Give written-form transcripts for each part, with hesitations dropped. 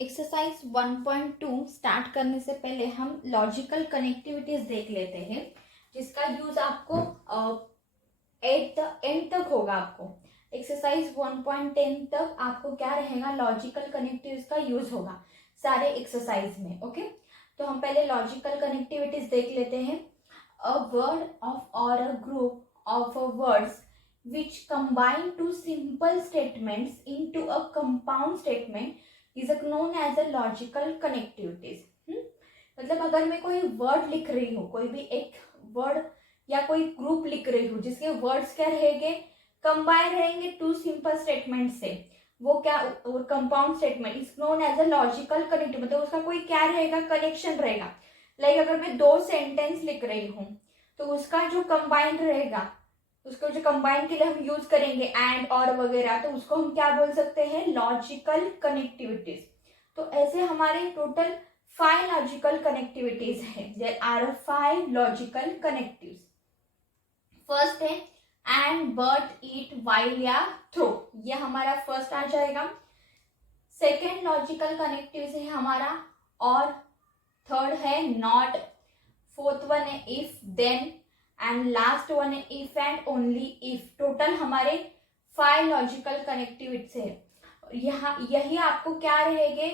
Exercise 1.2 start करने से पहले हम लॉजिकल कनेक्टिविटीज देख लेते हैं, जिसका यूज आपको एट द एंड तक होगा। आपको एक्सरसाइज 1.10 तक आपको क्या रहेगा, लॉजिकल कनेक्टिविटीज का यूज होगा सारे एक्सरसाइज में। ओके, तो हम पहले लॉजिकल कनेक्टिविटीज देख लेते हैं। अ वर्ड ऑफ और a group of words which combine two simple statements into a compound statement is known as a logical connectivities। मतलब अगर मैं कोई वर्ड लिख रही हूँ, कोई भी एक वर्ड या कोई ग्रुप लिख रही हूँ जिसके वर्ड्स क्या रहेंगे, कंबाइन रहेंगे टू सिंपल स्टेटमेंट से, वो क्या compound statement is known as a logical connective, मतलब उसका कोई क्या रहेगा, कनेक्शन रहेगा। लाइक अगर मैं दो सेंटेंस लिख रही हूँ तो उसका जो कंबाइन रहेगा, उसको जो कंबाइन के लिए हम यूज करेंगे एंड और वगैरह, तो उसको हम क्या बोल सकते हैं, लॉजिकल कनेक्टिविटीज। तो ऐसे हमारे टोटल 5 लॉजिकल कनेक्टिविटीज है। There are 5 logical connectives. First है एंड बट ईट वाइल या थ्रो, ये हमारा फर्स्ट आ जाएगा। सेकेंड लॉजिकल कनेक्टिव है हमारा और। थर्ड है नॉट। फोर्थ वन है if then and last one है if and only if. Total हमारे 5 लॉजिकल कनेक्टिविटीज है। यहाँ यही आपको क्या रहेंगे,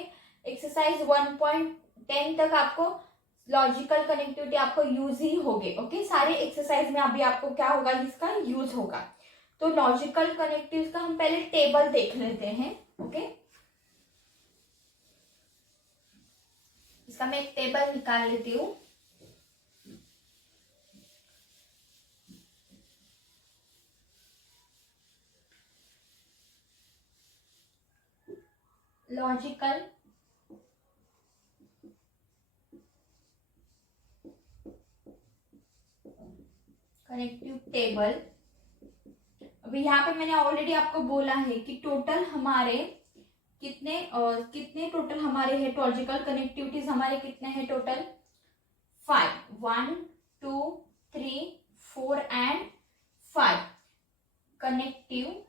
एक्सरसाइज 1.10 तक आपको लॉजिकल कनेक्टिविटी आपको यूज ही होगे। ओके, सारे एक्सरसाइज में अभी आपको क्या होगा, इसका यूज होगा। तो लॉजिकल कनेक्टिव का हम पहले टेबल देख लेते हैं। ओके, इसका मैं एक टेबल निकाल लेती हूँ। Logical connective table. अभी यहाँ पे मैंने ऑलरेडी आपको बोला है कि टोटल हमारे कितने टोटल हमारे है लॉजिकल कनेक्टिविटीज, हमारे कितने हैं टोटल, 5, 1 2 3 4 एंड 5 कनेक्टिव।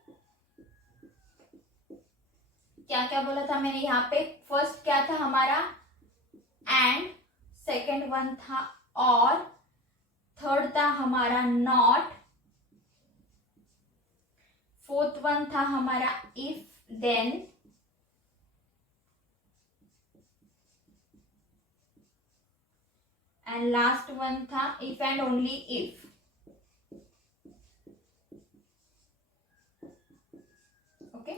क्या क्या बोला था मैंने यहाँ पे, फर्स्ट क्या था हमारा एंड, सेकेंड वन था और, थर्ड था हमारा नॉट, फोर्थ वन था हमारा if then, and last one था if and only if. Okay,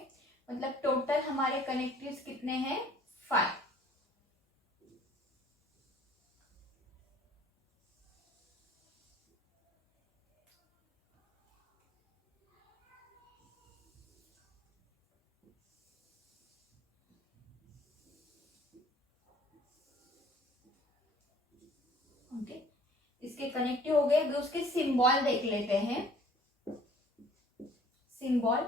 मतलब टोटल हमारे कनेक्टिव्स कितने हैं, 5। ओके, इसके कनेक्टिव हो गए। उसके सिंबल देख लेते हैं। सिंबल,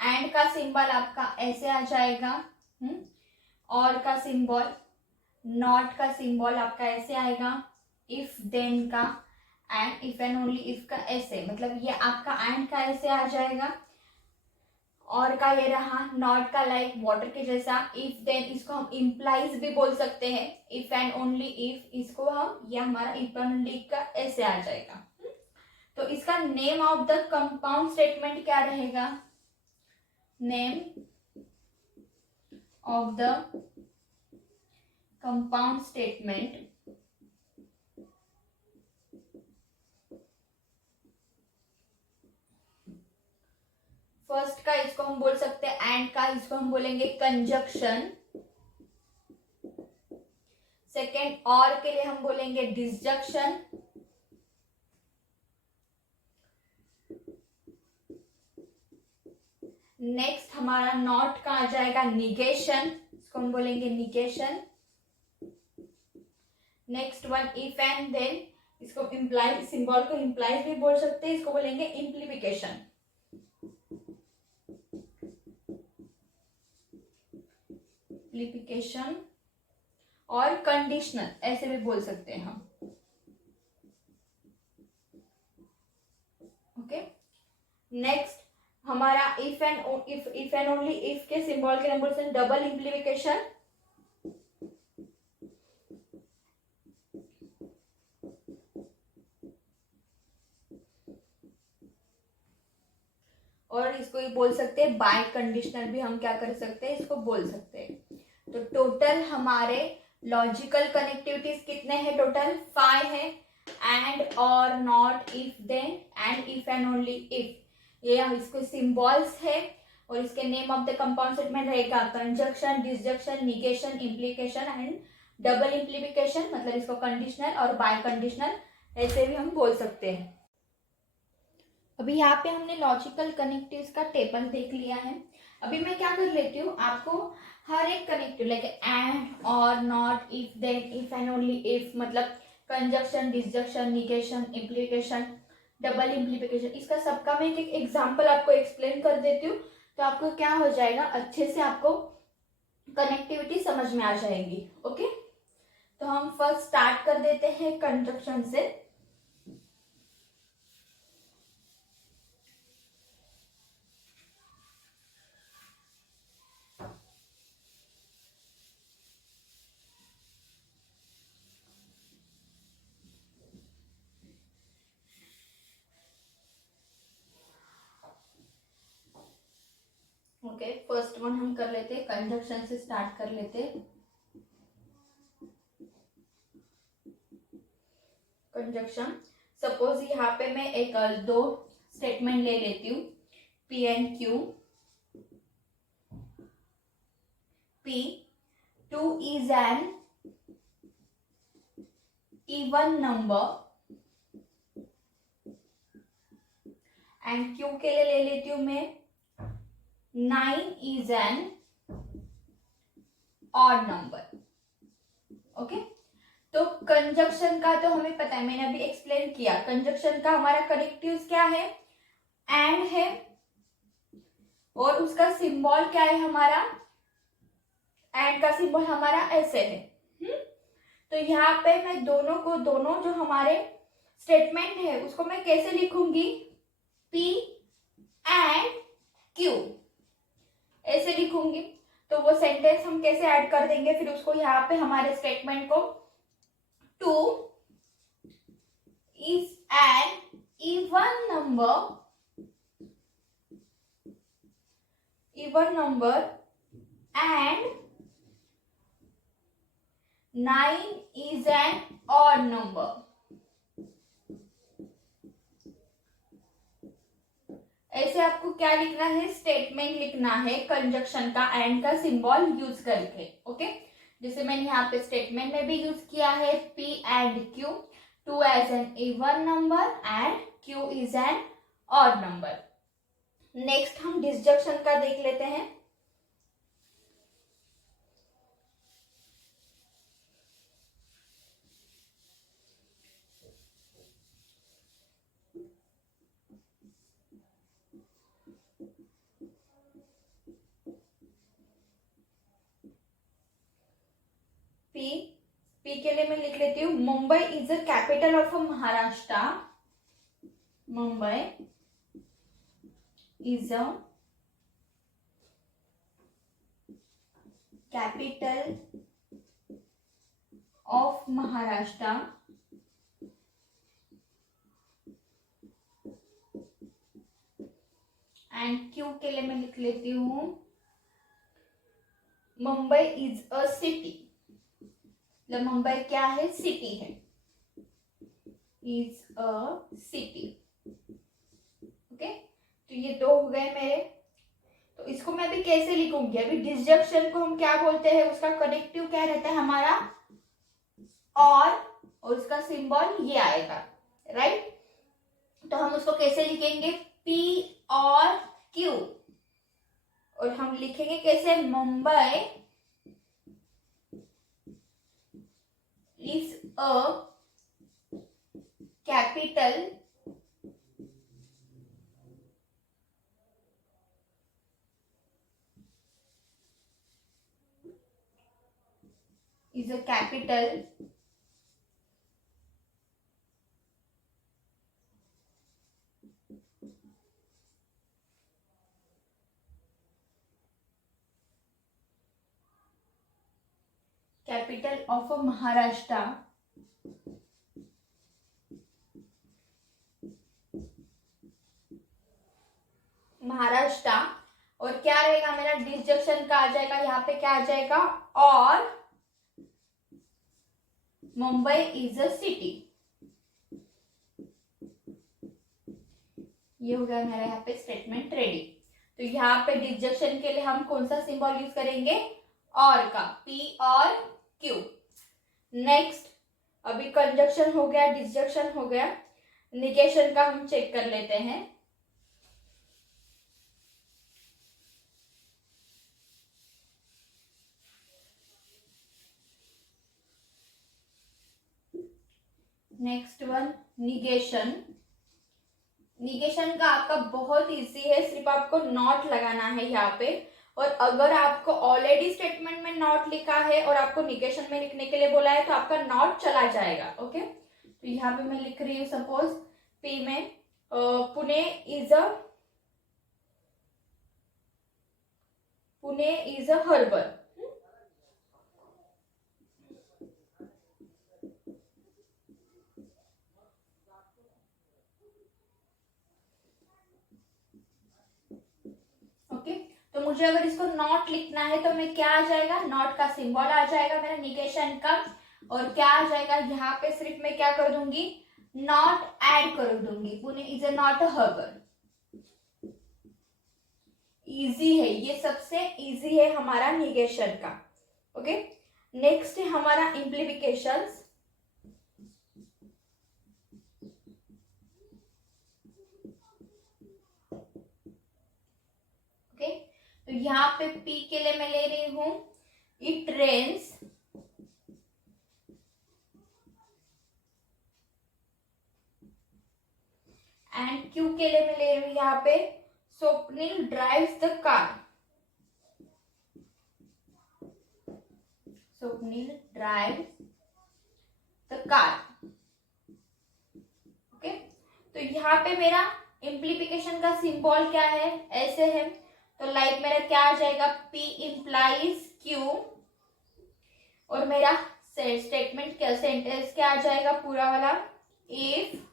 एंड का सिंबल आपका ऐसे आ जाएगा, और का सिंबल, नॉट का सिंबल आपका ऐसे आएगा, इफ देन का, and if and only if का ऐसे, मतलब ये आपका एंड का ऐसे आ जाएगा, और का ये रहा, नॉट का लाइक वाटर के जैसा, इफ देन इसको हम इम्प्लाइज भी बोल सकते हैं, इफ एंड ओनली इफ इसको हम, ये हमारा इफ एंड ओनली का ऐसे आ जाएगा। तो इसका name of the compound statement क्या रहेगा, name of the compound statement, first का इसको हम बोल सकते हैं एंड का, इसको हम बोलेंगे कंजक्शन। सेकेंड और के लिए हम बोलेंगे डिसजंक्शन। नेक्स्ट हमारा नॉट का आ जाएगा निगेशन, इसको हम बोलेंगे negation. Next one if and then, इसको इम्प्लाई, सिंबल को इम्प्लाइज भी बोल सकते हैं, इसको बोलेंगे इम्प्लीफिकेशन। इम्प्लीफिकेशन और कंडीशनल ऐसे भी बोल सकते हैं हम। ओके, नेक्स्ट हमारा इफ एंड ओनली इफ के सिंबल के नंबर से डबल इम्प्लीफिकेशन, और इसको ये बोल सकते हैं बाय कंडीशनल भी हम क्या कर सकते हैं, इसको बोल सकते हैं। तो टोटल हमारे लॉजिकल कनेक्टिविटीज कितने हैं, टोटल 5 है। एंड, और, not, if, then, and, if and only if, ये इसको सिंबल्स है। और इसके name of the compound statement रहेगा conjunction, disjunction, negation, implication and double implication, मतलब इसको कंडीशनल और बाय कंडीशनल ऐसे भी हम बोल सकते हैं। अभी यहाँ पे हमने लॉजिकल कनेक्टिव्स का टेबल देख लिया है। अभी मैं क्या कर लेती हूँ, आपको हर एक कनेक्टिव लाइक एंड, और, not, if, then, if and only if, मतलब conjunction, disjunction, negation, implication, double implication, इसका सबका मैं एक एग्जांपल आपको एक्सप्लेन कर देती हूँ। तो आपको क्या हो जाएगा, अच्छे से आपको कनेक्टिविटी समझ में आ जाएगी। ओके, तो हम फर्स्ट स्टार्ट कर देते हैं कंजक्शन से। ओके, फर्स्ट वन हम कर लेते हैं, कंजक्शन से स्टार्ट कर लेते हैं। कंजक्शन, सपोज यहाँ पे मैं एक दो स्टेटमेंट ले लेती हूँ, P and Q. P, 2 is an even number and Q के लिए ले लेती हूं मैं 9 is an odd number। Okay, तो कंजक्शन का तो हमें पता है, मैंने अभी एक्सप्लेन किया। कंजक्शन का हमारा कनेक्टिव्स क्या है, एंड है, और उसका सिंबल क्या है हमारा, एंड का सिंबल हमारा ऐसे है। तो यहाँ पे मैं दोनों जो हमारे स्टेटमेंट है उसको मैं कैसे लिखूंगी, P एंड Q ऐसे लिखूंगी। तो वो सेंटेंस हम कैसे ऐड कर देंगे, फिर उसको यहाँ पे हमारे स्टेटमेंट को 2 is an even number and 9 is an odd number। ऐसे आपको क्या लिखना है, स्टेटमेंट लिखना है कंजक्शन का एंड का सिंबल यूज करके। ओके, जैसे मैंने यहाँ पे स्टेटमेंट में भी यूज किया है P and Q, 2 as an even number and Q is an odd number। Next हम डिसजंक्शन का देख लेते हैं। पी के लिए मैं लिख लेती हूँ, Mumbai is a capital of Maharashtra. Mumbai is a capital of Maharashtra and Q के लिए मैं लिख लेती हूँ, मुंबई इज अ सिटी। मतलब मुंबई क्या है, सिटी है, इज अ सिटी। ओके, तो ये दो हो गए मेरे। तो इसको मैं अभी कैसे लिखूंगी, अभी डिसजंक्शन को हम क्या बोलते हैं, उसका कनेक्टिव क्या रहता है हमारा, और उसका सिंबल ये आएगा, राइट। तो हम उसको कैसे लिखेंगे, P और Q, और हम लिखेंगे कैसे, Mumbai is a capital capital of Maharashtra Maharashtra, और क्या रहेगा मेरा डिसजंक्शन का आ जाएगा यहाँ पे, क्या आ जाएगा, और मुंबई इज अ सिटी। ये हो गया मेरा यहाँ पे स्टेटमेंट रेडी। तो यहाँ पे डिसजंक्शन के लिए हम कौन सा सिंबल यूज करेंगे, और का, P और Q। नेक्स्ट, अभी कंजक्शन हो गया, डिसजंक्शन हो गया, निगेशन का हम चेक कर लेते हैं। Next one, negation. निगेशन का आपका बहुत इजी है, सिर्फ आपको नॉट लगाना है यहाँ पे। और अगर आपको ऑलरेडी स्टेटमेंट में नॉट लिखा है और आपको निगेशन में लिखने के लिए बोला है तो आपका नॉट चला जाएगा। ओके, तो यहाँ पे मैं लिख रही हूँ सपोज पी में Pune is a herbal. Okay, तो मुझे अगर इसको नॉट लिखना है तो मैं क्या आ जाएगा, नॉट का सिंबल आ जाएगा मेरा निगेशन का, और क्या आ जाएगा यहाँ पे, सिर्फ मैं क्या कर दूंगी, नॉट ऐड कर दूंगी, Pune is a not a herbal. Easy है, ये सबसे इजी है हमारा निगेशन का। ओके, नेक्स्ट है हमारा इम्प्लीकेशंस। ओके, तो यहाँ पे P के लिए मैं ले रही हूं इट रेन्स, एंड Q के लिए मैं ले रही हूं यहाँ पे Swapnil drives the car. Swapnil drives the car. Okay, तो यहाँ पे मेरा इम्प्लीकेशन का सिंबल क्या है, ऐसे है, तो लाइक मेरा क्या आ जाएगा, P इंप्लाइज Q, और मेरा स्टेटमेंट क्या, सेंटेंस क्या आ जाएगा पूरा वाला, इफ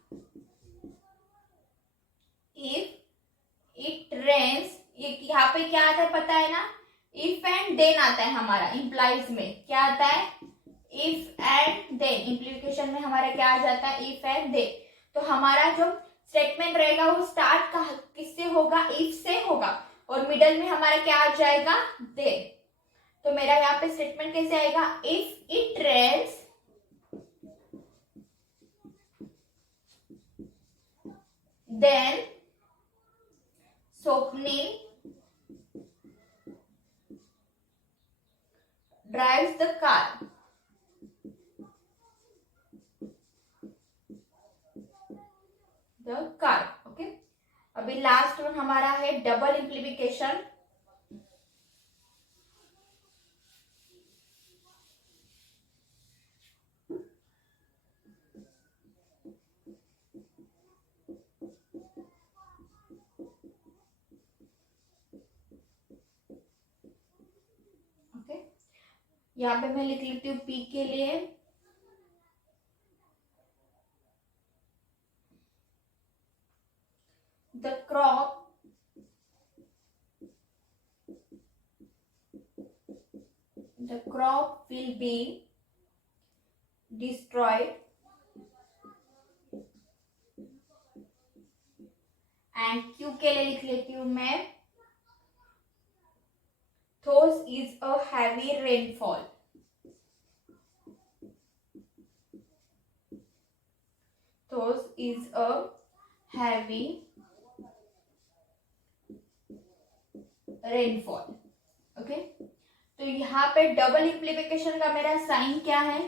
इट रेन्स। ये यहाँ पे क्या आता है पता है ना, इफ एंड देन आता है हमारा, इम्प्लाइज में क्या आता है, इफ एंड देन। इम्प्लीकेशन में हमारा क्या आ जाता है, इफ एंड देन। तो हमारा जो स्टेटमेंट रहेगा वो स्टार्ट किससे होगा, इफ से होगा, और मिडल में हमारा क्या आ जाएगा, दे। तो मेरा यहाँ पे स्टेटमेंट कैसे आएगा, if it rains then Swapnil drives the car। the car। Okay, अभी लास्ट वन हमारा है डबल इम्प्लीकेशन। ओके, यहाँ पे मैं लिख लेती हूँ P के लिए the crop will be destroyed, and Q के लिए लिख लेती हूँ मैं those is a heavy rainfall। those is a heavy rainfall। Okay, तो यहाँ पे डबल इम्प्लीकेशन का मेरा साइन क्या है,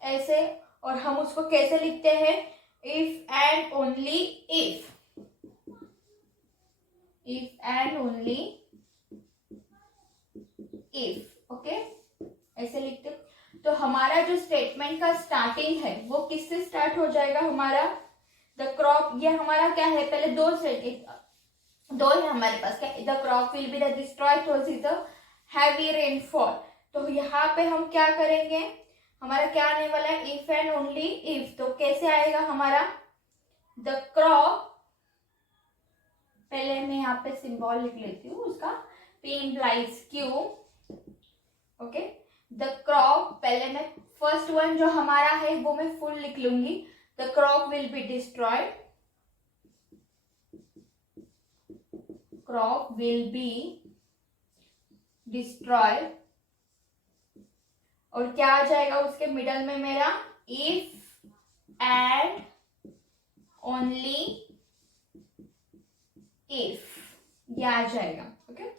ऐसे, और हम उसको कैसे लिखते हैं, if and only if, if and only if. Okay, ऐसे लिखते। तो हमारा जो स्टेटमेंट का स्टार्टिंग है वो किससे स्टार्ट हो जाएगा, हमारा द क्रॉप, ये हमारा क्या है, पहले दो है हमारे पास, क्या, the crop will be destroyed, तो इज द हैवी रेनफॉल। तो यहाँ पे हम क्या करेंगे, हमारा क्या आने वाला है, इफ एंड ओनली इफ। तो कैसे आएगा हमारा, द क्रॉप पहले मैं यहाँ पे सिंबल लिख लेती हूँ उसका, P implies Q, okay. The crop, पहले मैं फर्स्ट वन जो हमारा है वो मैं फुल लिख लूंगी, the crop will be destroyed, crop will be destroyed, और क्या आ जाएगा उसके मिडल में मेरा, इफ एंड ओनली इफ, ये आ जाएगा, okay.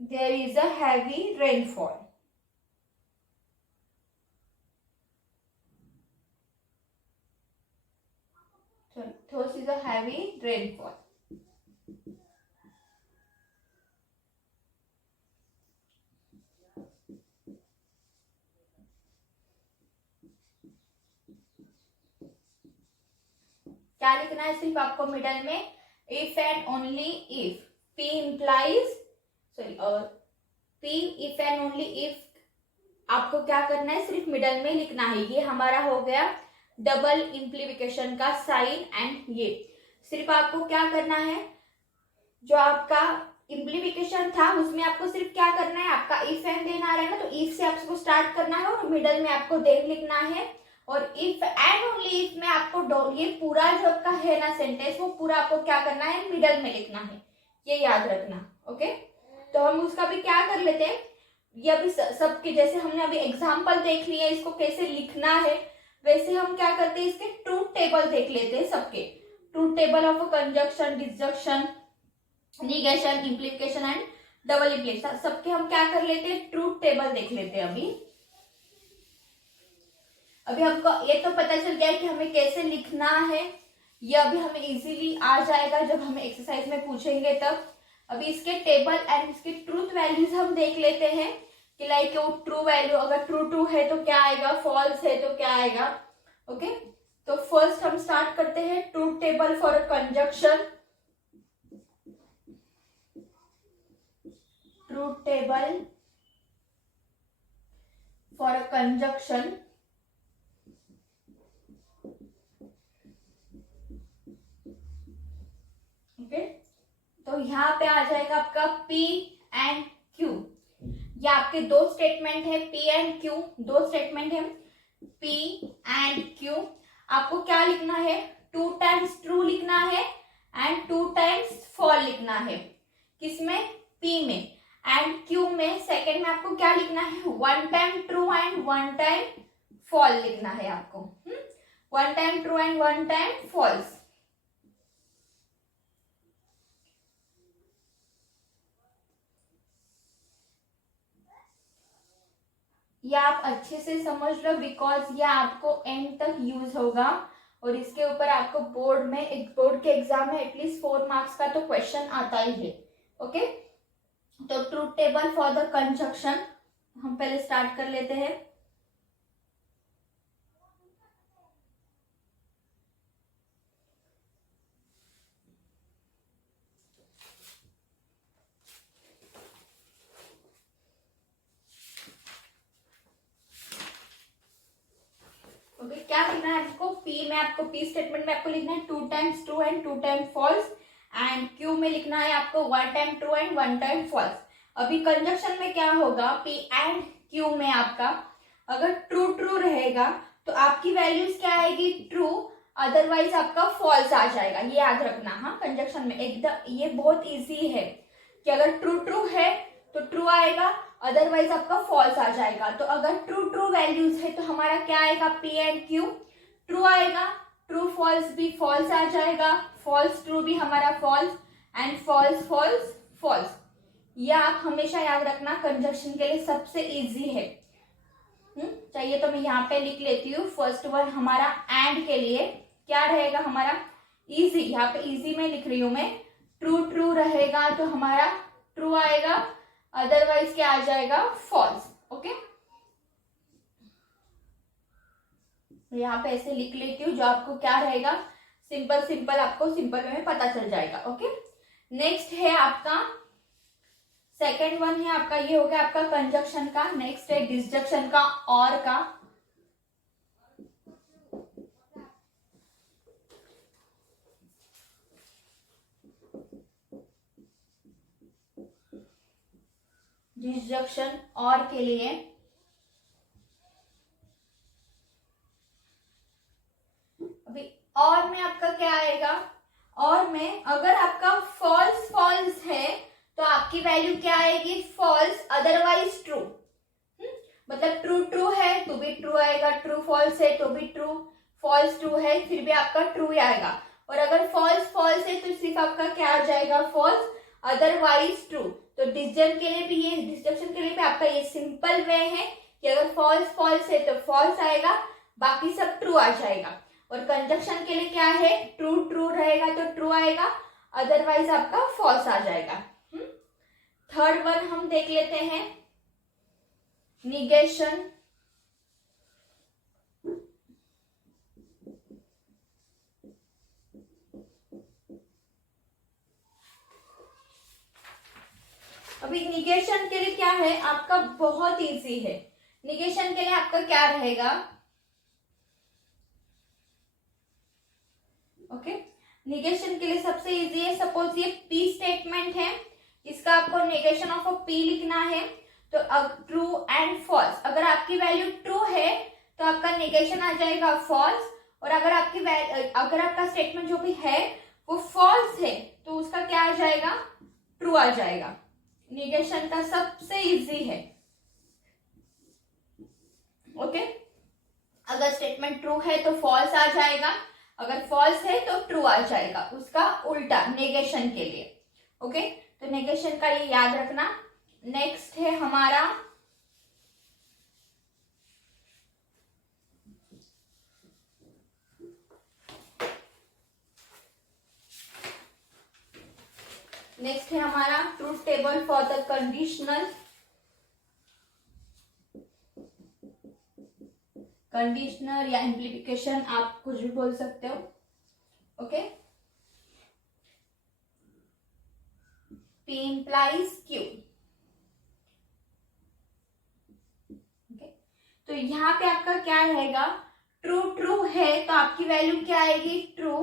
There is a heavy rainfall, this is a heavy rainfall. क्या लिखना है सिर्फ आपको मिडल में, if and only if, P implies, sorry, P if and only if, आपको क्या करना है सिर्फ मिडल में लिखना है। ये हमारा हो गया डबल इम्प्लीकेशन का साइन, एंड ये सिर्फ आपको क्या करना है, जो आपका इम्प्लीकेशन था उसमें आपको सिर्फ क्या करना है, आपका इफ एंड देन आ रहा है ना, तो इफ से आपको स्टार्ट करना है और मिडल में आपको देन लिखना है, और इफ एंड ओनली इफ में आपको ये पूरा जो आपका है ना सेंटेंस, वो पूरा आपको क्या करना है, मिडल में लिखना है, ये याद रखना, ओके। तो हम उसका भी क्या कर लेते हैं, ये अभी सबके जैसे हमने अभी एग्जाम्पल देख लिया इसको कैसे लिखना है, वैसे हम क्या करते हैं इसके ट्रूथ टेबल देख लेते हैं सबके, truth table of conjunction, disjunction, negation, implication and double implication, सबके हम क्या कर लेते हैं, ट्रूथ टेबल देख लेते हैं। अभी हमको ये तो पता चल गया है कि हमें कैसे लिखना है, ये अभी हमें इजीली आ जाएगा जब हमें एक्सरसाइज में पूछेंगे तब। अभी इसके टेबल एंड इसके ट्रूथ वैल्यूज हम देख लेते हैं कि लाइक वो ट्रू वैल्यू, अगर ट्रू है तो क्या आएगा, फॉल्स है तो क्या आएगा, ओके। तो फर्स्ट हम स्टार्ट करते हैं truth table for a conjunction, truth table for a conjunction, okay. तो यहाँ पे आ जाएगा आपका P एंड Q, ये आपके दो स्टेटमेंट है, P एंड Q दो स्टेटमेंट है, P एंड Q। आपको क्या लिखना है, 2 टाइम्स ट्रू लिखना है एंड 2 टाइम्स फॉल लिखना है, किसमें, P में, एंड Q में सेकेंड में आपको क्या लिखना है, 1 time true and 1 time false लिखना है आपको, 1 time true and 1 time false. ये आप अच्छे से समझ लो बिकॉज ये आपको एंड तक यूज होगा, और इसके ऊपर आपको बोर्ड में, एक बोर्ड के एग्जाम में एटलीस्ट 4 मार्क्स का तो क्वेश्चन आता ही है, ओके। तो truth table for the conjunction हम पहले स्टार्ट कर लेते हैं। ओके, क्या लिखना है आपको, P में आपको, P स्टेटमेंट में आपको लिखना है 2 times true and 2 time false, and Q में लिखना है आपको 1 time true and 1 time false. अभी कंजक्शन में क्या होगा, P एंड Q में आपका अगर ट्रू ट्रू रहेगा तो आपकी वैल्यूज क्या आएगी, ट्रू, अदरवाइज आपका फॉल्स आ जाएगा, ये याद रखना। हाँ, कंजक्शन में एकदम ये बहुत इजी है कि अगर ट्रू ट्रू है तो ट्रू आएगा, अदरवाइज आपका फॉल्स आ जाएगा। तो अगर ट्रू ट्रू वैल्यूज है तो हमारा क्या आएगा, P एंड Q ट्रू आएगा, ट्रू फॉल्स भी फॉल्स आ जाएगा, फॉल्स ट्रू भी हमारा false, and false false false. ये आप हमेशा याद रखना, कंजक्शन के लिए सबसे इजी है। चाहिए तो मैं यहाँ पे लिख लेती हूँ, फर्स्ट वन हमारा एंड के लिए क्या रहेगा हमारा, इजी, यहाँ पे इजी में लिख रही हूं मैं, ट्रू ट्रू रहेगा तो हमारा ट्रू आएगा, अदरवाइज क्या आ जाएगा, फॉल्स, ओके। यहाँ पे ऐसे लिख लेती हूँ, जो आपको क्या रहेगा, सिंपल सिंपल आपको सिंपल में पता चल जाएगा, ओके। नेक्स्ट है आपका सेकेंड वन है आपका, ये हो गया आपका कंजक्शन का। नेक्स्ट है डिसजंक्शन का, और का। डिसजंक्शन और के लिए अभी और में आपका क्या आएगा, और में अगर आपका फॉल्स फॉल्स है तो आपकी वैल्यू क्या आएगी, फॉल्स, अदरवाइज ट्रू। मतलब ट्रू ट्रू है तो भी ट्रू आएगा, ट्रू फॉल्स है तो भी ट्रू, फॉल्स ट्रू है फिर भी आपका ट्रू ही आएगा। और अगर फॉल्स फॉल्स है तो सिर्फ आपका क्या आ जाएगा, फॉल्स, अदरवाइज ट्रू। तो डिसजंक्शन के लिए भी ये, डिसजंक्शन के लिए भी आपका ये सिंपल वे है कि अगर फॉल्स फॉल्स है तो फॉल्स आएगा, बाकी सब ट्रू आ जाएगा। और कंजक्शन के लिए क्या है, ट्रू ट्रू रहेगा तो ट्रू आएगा, अदरवाइज आपका फॉल्स आ जाएगा। थर्ड वन हम देख लेते हैं, निगेशन। अभी निगेशन के लिए क्या है आपका, बहुत इजी है। निगेशन के लिए आपका क्या रहेगा, ओके निगेशन के लिए सबसे इजी है, सपोज ये पी स्टेटमेंट है, इसका आपको निगेशन ऑफ अ पी लिखना है। तो ट्रू एंड फॉल्स, अगर आपकी वैल्यू ट्रू है तो आपका निगेशन आ जाएगा फॉल्स, और अगर आपका स्टेटमेंट जो भी है वो फॉल्स है तो उसका क्या आ जाएगा, ट्रू आ जाएगा। निगेशन का सबसे इजी है, ओके अगर स्टेटमेंट ट्रू है तो फॉल्स आ जाएगा, अगर फॉल्स है तो ट्रू आ जाएगा, उसका उल्टा नेगेशन के लिए। ओके तो नेगेशन का ये याद रखना। नेक्स्ट है हमारा truth table for the conditional या इम्प्लीकेशन, आप कुछ भी बोल सकते हो। Okay P implies Q। तो यहाँ पे आपका क्या रहेगा, ट्रू ट्रू है तो आपकी वैल्यू क्या आएगी, ट्रू,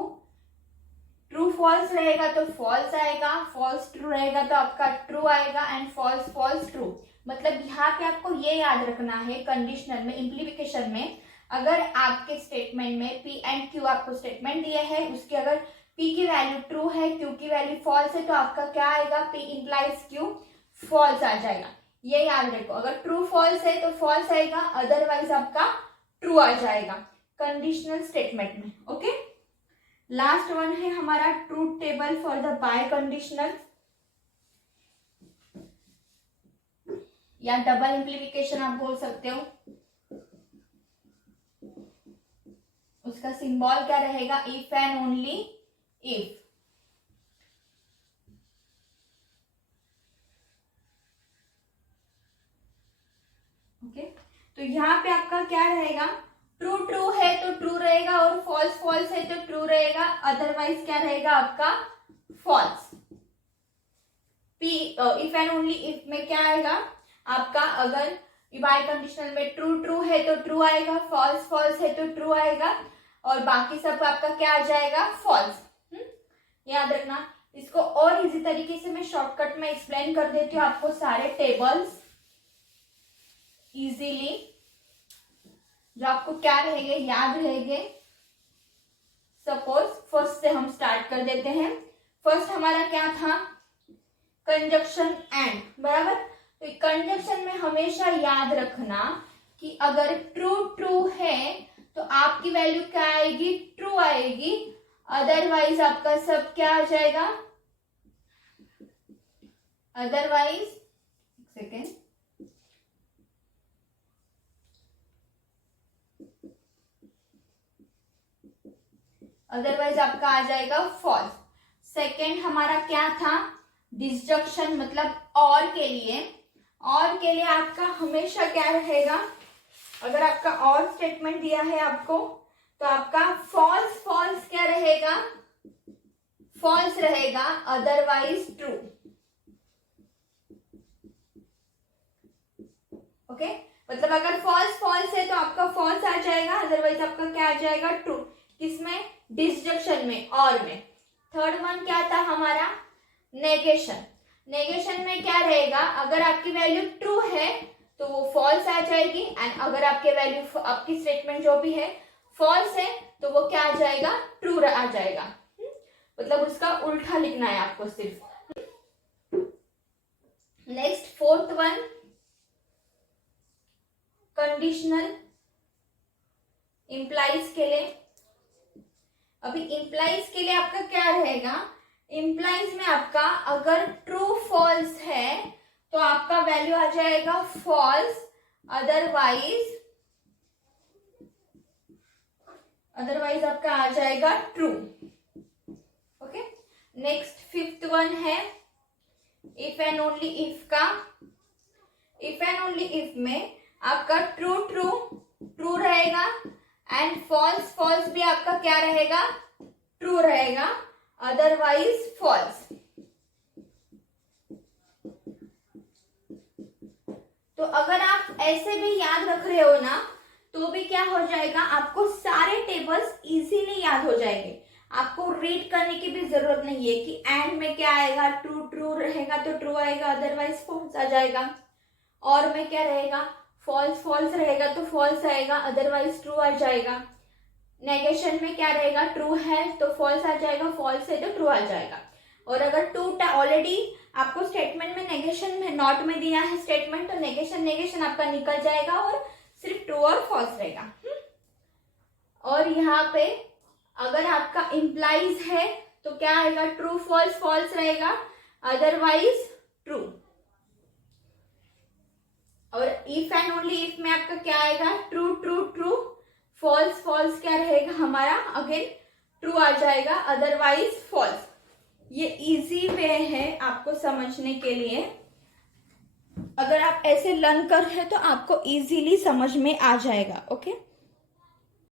ट्रू फॉल्स रहेगा तो फॉल्स आएगा, फॉल्स ट्रू रहेगा तो आपका ट्रू आएगा, एंड फॉल्स फॉल्स ट्रू। मतलब यहाँ पे आपको ये याद रखना है, कंडीशनल में, इम्प्लीकेशन में, अगर आपके स्टेटमेंट में P एंड Q आपको स्टेटमेंट दिए है, उसकी अगर P की वैल्यू ट्रू है, Q की वैल्यू फॉल्स है, तो आपका क्या आएगा, P इंप्लाइज Q, फॉल्स आ जाएगा। ये याद रखो, अगर ट्रू फॉल्स है तो फॉल्स आएगा, अदरवाइज आपका ट्रू आ जाएगा कंडीशनल स्टेटमेंट में। ओके लास्ट वन है हमारा truth table for the by conditional या डबल इम्प्लीकेशन आप बोल सकते हो। उसका सिंबल क्या रहेगा, if and only if. Okay तो यहाँ पे आपका क्या रहेगा, ट्रू ट्रू है तो ट्रू रहेगा, और फॉल्स फॉल्स है तो ट्रू रहेगा, अदरवाइज क्या रहेगा आपका, false. If and only if में क्या आएगा आपका, अगर बाय कंडीशनल में ट्रू ट्रू है तो ट्रू आएगा, फॉल्स फॉल्स है तो ट्रू आएगा, और बाकी सब आपका क्या आ जाएगा, फॉल्स। याद रखना। इसको और इजी तरीके से मैं शॉर्टकट में एक्सप्लेन कर देती हूँ आपको सारे टेबल्स इजीली, जो आपको क्या रहेंगे, याद रहेंगे। सपोज फर्स्ट से हम स्टार्ट कर देते हैं। फर्स्ट हमारा क्या था, कंजक्शन एंड, बराबर। तो कंजक्शन में हमेशा याद रखना कि अगर ट्रू ट्रू है तो आपकी वैल्यू क्या आएगी, ट्रू आएगी, अदरवाइज आपका सब क्या आ जाएगा, अदरवाइज सेकेंड, अदरवाइज आपका आ जाएगा फॉल्स। सेकेंड हमारा क्या था, डिसजंक्शन, मतलब और के लिए, और के लिए आपका हमेशा क्या रहेगा, अगर आपका और स्टेटमेंट दिया है आपको तो आपका फॉल्स फॉल्स क्या रहेगा, फॉल्स रहेगा, अदरवाइज ट्रू। ओके मतलब अगर फॉल्स फॉल्स है तो आपका फॉल्स आ जाएगा, अदरवाइज आपका क्या आ जाएगा, ट्रू। किसमें, डिसजंक्शन में, और में। थर्ड वन क्या था हमारा, नेगेशन। नेगेशन में क्या रहेगा, अगर आपकी वैल्यू ट्रू है तो वो फॉल्स आ जाएगी, एंड अगर आपके वैल्यू आपकी स्टेटमेंट जो भी है फॉल्स है तो वो क्या आ जाएगा, ट्रू आ जाएगा। मतलब उसका उल्टा लिखना है आपको सिर्फ। Next fourth one, conditional implies के लिए। अभी इंप्लाइज के लिए आपका क्या रहेगा, इंप्लाइज में आपका अगर ट्रू फॉल्स है तो आपका वैल्यू आ जाएगा फॉल्स, अदरवाइज आपका आ जाएगा true. Okay, next fifth one है इफ एंड ओनली इफ का। इफ एंड ओनली इफ में आपका ट्रू ट्रू ट्रू रहेगा, एंड फॉल्स फॉल्स भी आपका क्या रहेगा, ट्रू रहेगा, अदरवाइज फॉल्स। तो अगर आप ऐसे भी याद रख रहे हो ना तो भी क्या हो जाएगा, आपको सारे टेबल्स इजीली याद हो जाएंगे। आपको रीड करने की भी जरूरत नहीं है कि एंड में क्या आएगा, ट्रू ट्रू रहेगा तो ट्रू आएगा, अदरवाइज फॉल्स आ जाएगा। और में क्या रहेगा, फॉल्स फॉल्स रहेगा तो फॉल्स आएगा, अदरवाइज ट्रू आ जाएगा। नेगेशन में क्या रहेगा, ट्रू है तो फॉल्स आ जाएगा, फॉल्स है तो ट्रू आ जाएगा। और अगर टू ऑलरेडी आपको स्टेटमेंट में नेगेशन में नॉट में दिया है स्टेटमेंट, तो नेगेशन नेगेशन आपका निकल जाएगा और सिर्फ ट्रू और फॉल्स रहेगा। और यहाँ पे अगर आपका इंप्लाइज है तो क्या आएगा, ट्रू फॉल्स फॉल्स रहेगा, अदरवाइज ट्रू। और इफ एंड ओनली इफ में आपका क्या आएगा, true true true, false false क्या रहेगा हमारा, अगेन ट्रू आ जाएगा, अदरवाइज फॉल्स। ये इजी वे है आपको समझने के लिए। अगर आप ऐसे लर्न कर रहे हैं तो आपको इजीली समझ में आ जाएगा। ओके।